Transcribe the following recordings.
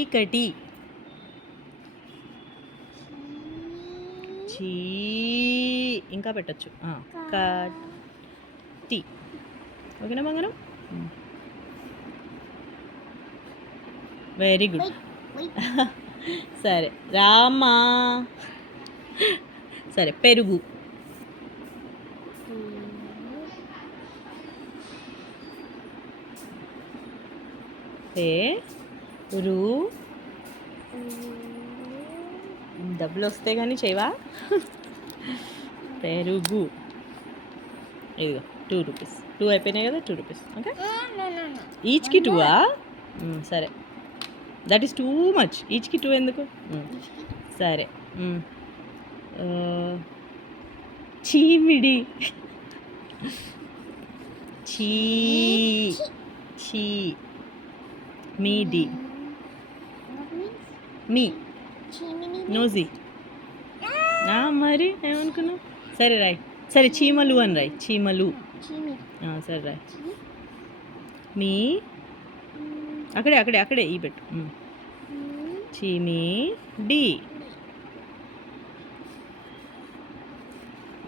చీకటి చీ ఇంకా పెట్టచ్చు కటి ఓకేనా బంగారం వెరీ గుడ్ సరే రామా సరే పెరుగు రు డబ్బులు వస్తే కానీ చేయవా పెరుగు ఇదిగో 2 రూపీస్ 2 అయిపోయినాయి కదా 2 రూపీస్ ఓకే ఈచ్కి 2ఆ సరే దట్ ఈస్ టూ మచ్ ఈచ్కి 2 ఎందుకు సరే చీమిడి చీ చీ మీడి మీ నోజీ మరి ఏమనుకున్నావు సరే రాయ్ సరే చీమలు అని రాయ్ చీమలు సరే రాయ్ మీ అక్కడే అక్కడే అక్కడే ఈ పెట్టు చీమి డి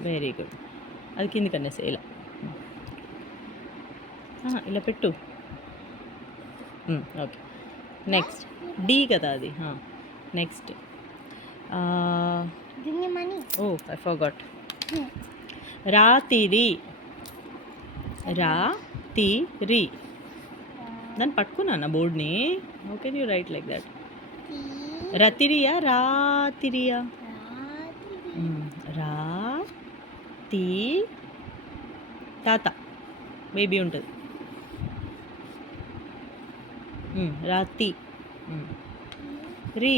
వెరీ గుడ్ అది కింది కన్నేసే ఇలా ఇలా పెట్టు ఓకే నెక్స్ట్ డి కదా అది నెక్స్ట్ ఓ ఐ ఫర్గాట్ రాతిరి రాతిరి దాన్ని పట్టుకున్నా బోర్డ్ని okay you write like that రతిరియా రాతిరియా రా తాత బేబీ ఉంటుంది రాతి రీ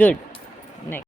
గుడ్